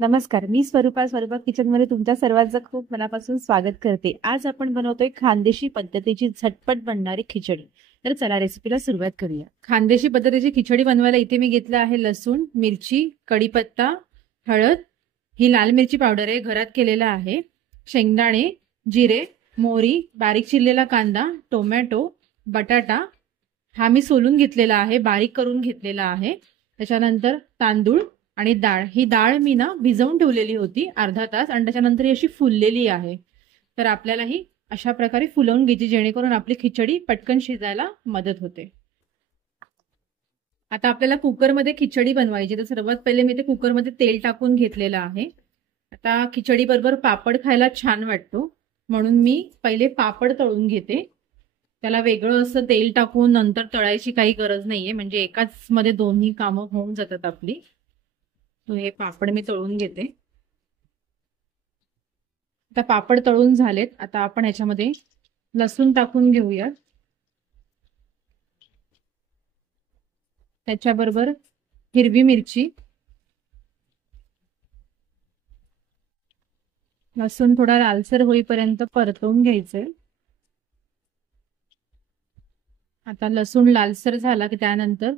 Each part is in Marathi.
नमस्कार, मी स्वरूपा किचनमध्ये तुमच्या सर्वांचं खूप मनापासून स्वागत करते। आज आपण बनवतोय खानदेशी पद्धतीची झटपट बनणारी खिचडी। तर चला रेसिपीला सुरुवात करूया। खानदेशी पद्धतीची खिचडी बनवायला इथे मी घेतलं आहे लसूण, मिरची, कढीपत्ता, हळद, ही लाल मिरची पावडर आहे, घरात केलेला आहे, शेंगदाणे, जिरे, मोहरी, बारीक चिरलेला कांदा, टोमॅटो, बटाटा हा मी सोलून घेतलेला आहे, बारीक करून घेतलेला आहे। त्याच्यानंतर तांदूळ आणि डाळ, ही डाळ मी ना भिजवून ठेवलेली होती अर्धा तास आणि त्याच्यानंतर अशी फुललेली आहे। तर आपल्याला ही अशा प्रकारे फुलवून घ्यायची जेणेकरून आपली खिचडी पटकन शिजायला मदत होते। आता आपल्याला कुकरमध्ये खिचडी बनवायची, तर सर्वात पहिले मी ते कुकरमध्ये तेल टाकून घेतलेलं आहे। आता खिचडी बरोबर पापड खायला छान वाटतो म्हणून मी पहिले पापड तळून घेते। त्याला वेगळं असं तेल टाकून नंतर तळायची काही गरज नाहीये, म्हणजे एकाच मध्ये दोन्ही कामं होऊन जातात आपली। तो हे पापड मी तळून घेते। आता पापड तळून झालेत, आता आपण ह्याच्यामध्ये लसूण टाकून घेऊया। त्याच्याबरोबर हिरवी मिरची, लसूण थोडा लालसर होईपर्यंत परतवून घ्यायचे। आता लसूण लालसर झाला की त्यानंतर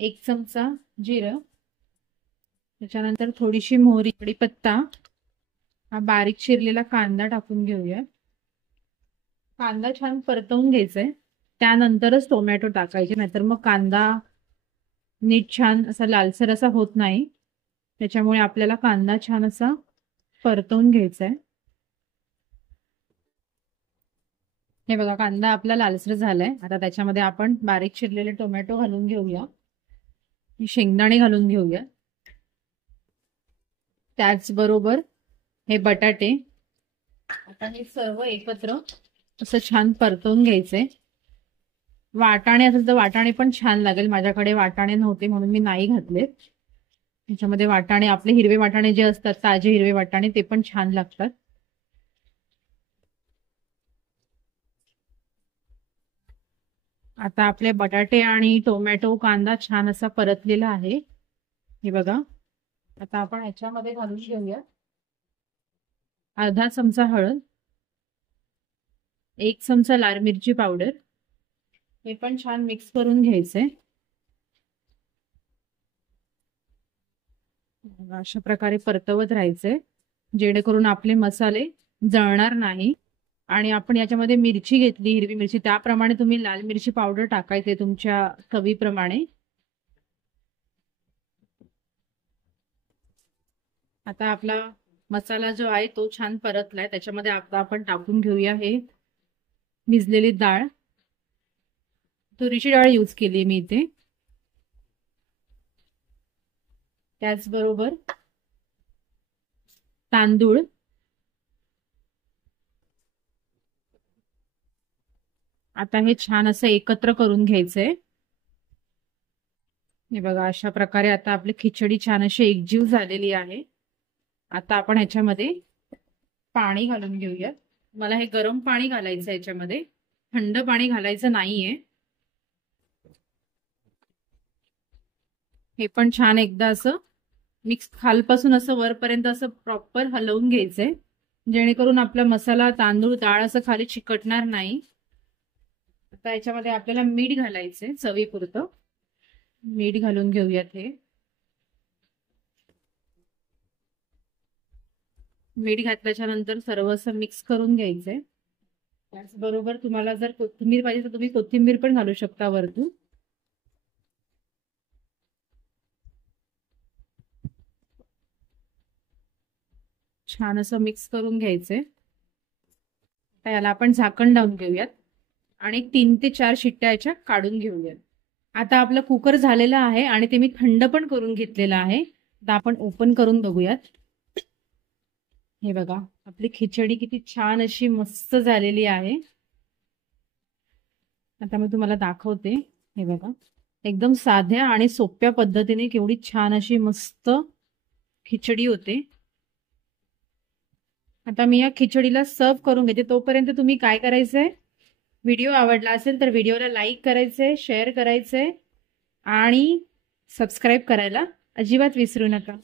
1 चमचा जिरं, त्याच्यानंतर थोडीशी मोहरी, कढीपत्ता, हा बारीक चिरलेला कांदा टाकून घेऊया। कांदा छान परतवून घ्यायचाय, त्यानंतरच टोमॅटो टाकायचे, नाहीतर मग कांदा नीट छान असा लालसर असा होत नाही। त्याच्यामुळे आपल्याला कांदा छान असा परतवून घ्यायचा आहे। हे बघा कांदा आपला लालसर झालाय, आता त्याच्यामध्ये आपण बारीक चिरलेले टोमॅटो घालून घेऊया, शेंगदाणे घालून घेऊया, त्याचबरोबर हे बटाटे। आता हे सर्व एकत्र असं छान परतवून घ्यायचंय। वाटाणे असेल तर वाटाणे पण छान लागेल, माझ्याकडे वाटाणे नव्हते म्हणून मी नाही घातले। त्याच्यामध्ये वाटाणे, आपले हिरवे वाटाणे जे असतात, ताजे हिरवे वाटाणे, ते पण छान लागतात। आता आपले बटाटे आणि टोमॅटो, कांदा छान असा परतलेला आहे, हे बघा। आता आपण ह्याच्यामध्ये घालून घेऊया अर्धा चमचा हळद, 1 चमचा लाल मिरची पावडर, हे पण छान मिक्स करून घ्यायचंय। अशा प्रकारे परतवत राहायचंय जेणेकरून आपले मसाले जळणार नाही। आणि आपण याच्यामध्ये मिरची घेतली, हिरवी मिरची, त्याप्रमाणे तुम्ही लाल मिरची पावडर टाकायचे तुमच्या चवीप्रमाणे। आता आपला मसाला जो आहे तो छान परतलाय, त्याच्यामध्ये आता आपण टाकून घेऊया हे भिजलेली डाळ। तुरीची डाळ यूज केली मी इथे, त्याचबरोबर तांदूळ, आता हे छान असं एकत्र करून घ्यायचंय। हे बघा अशा प्रकारे आता आपली खिचडी छान अशी एकजीव झालेली आहे। आता आपण ह्याच्यामध्ये पाणी घालून घेऊया। मला हे गरम पाणी घालायचं आहे, याच्यामध्ये थंड पाणी घालायचं नाहीये। हे पण छान एकदा असं मिक्स, खालपासून असं वरपर्यंत असं प्रॉपर हलवून घ्यायचंय जेणेकरून आपला मसाला, तांदूळ, डाळ असं खाली चिकटणार नाही। आता याच्यामध्ये आपल्याला मीठ घालायचंय चवीपुरतं, मीठ घालून घेऊयात। हे मीठ घातल्याच्या नंतर सर्व असं मिक्स करून घ्यायचंय। त्याचबरोबर तुम्हाला जर कोथिंबीर पाहिजे तर तुम्ही कोथिंबीर पण घालू शकता वरतून। छान असं मिक्स करून घ्यायचंय। आता याला आपण झाकण लावून घेऊयात आणि 3 ते 4 शिट्ट्या याच्या काढून घेऊयात। आता आपलं कुकर झालेलं आहे आणि ते मी थंड पण करून घेतलेलं आहे। आता आपण ओपन करून बघूयात। हे बघा आपली खिचडी किती छान अशी मस्त झालेली आहे। आता मी तुम्हाला दाखवते, हे बघा एकदम साध्या आणि सोप्या पद्धतीने केवढी छान अशी मस्त खिचडी होते। आता मी या खिचडीला सर्व करून घेते, तोपर्यंत तुम्ही काय करायचंय, व्हिडिओ आवडला असेल तर व्हिडिओला लाईक करायचंय, शेअर करायचंय आणि सबस्क्राईब करायला अजिबात विसरू नका।